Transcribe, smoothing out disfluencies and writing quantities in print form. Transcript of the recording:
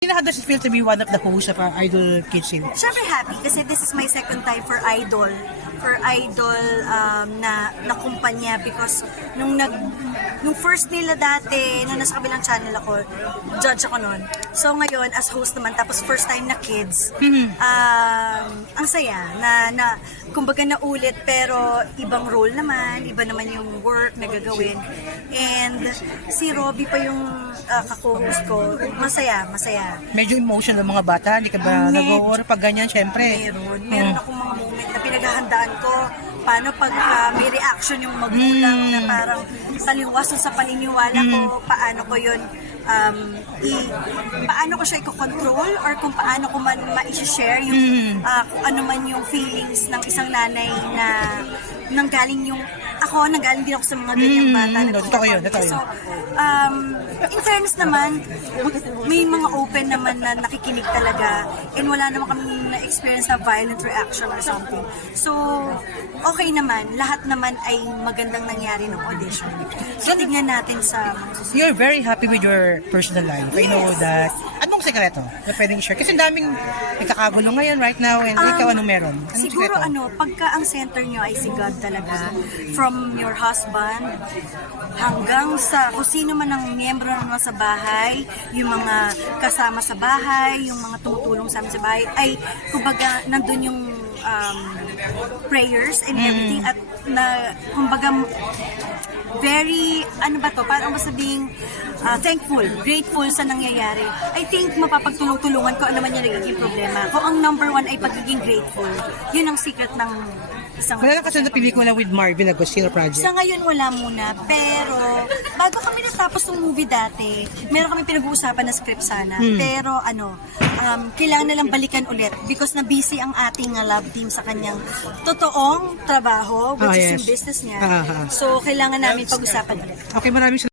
How does it feel to be one of the hosts of our Idol Kitchen? Siyempre happy kasi this is my second time for Idol. Na kumpanya because nung first nila dati, nung nasa kabilang channel ako, judge ako nun. So ngayon, as host naman, tapos first time na kids, ang saya na kumbaga naulit pero ibang role naman, iba naman yung work na gagawin. And si Robby pa yung kako-host ko, masaya. Medyo emotional ng mga bata, hindi ka ba nag-o-or pag ganyan, syempre? Meron akong mga moment na pinaghahandaan ko paano pag may reaction yung magulang na parang taliwas sa paniniwala ko, paano ko yun paano ko siya i-control or kung paano ko man ma-share yung kung ano man yung feelings ng isang nanay na nanggaling din ako sa mga ganyang bata. Totoo yun. So, in fairness naman, may mga open naman na nakikinig talaga and wala naman kami na-experience na violent reaction or something. So, okay naman. Lahat naman ay magandang nangyari ng audition. So, tignan natin sa... You're very happy with your personal life. Yes. I know that. Anong sekreto na pwedeng share? Kasi daming nagkakagulo ngayon right now and ikaw anong meron? Anong siguro sekreto? Pagka ang center nyo ay si God talaga, from your husband hanggang sa kung sino man ang miyembro ng sa bahay, yung mga kasama sa bahay, yung mga tumutulong sa amin sa bahay, ay kumbaga nandun yung prayers and everything at na kumbaga very, parang masabing thankful, grateful sa nangyayari. I think mapapagtulong-tulungan ko ano man yung nagiging problema. Kung ang number one ay pagiging grateful, yun ang secret ng isang... Wala na kasi na pelikula with Marvin Agostino Project. Sa ngayon wala muna, pero bago kami natapos ng movie dati, meron kami pinag-uusapan na script sana. Pero kailangan nalang balikan ulit because na busy ang ating love team sa kanyang totoong trabaho, which is yung business niya. So, kailangan namin pag-usapan ulit. Okay, maraming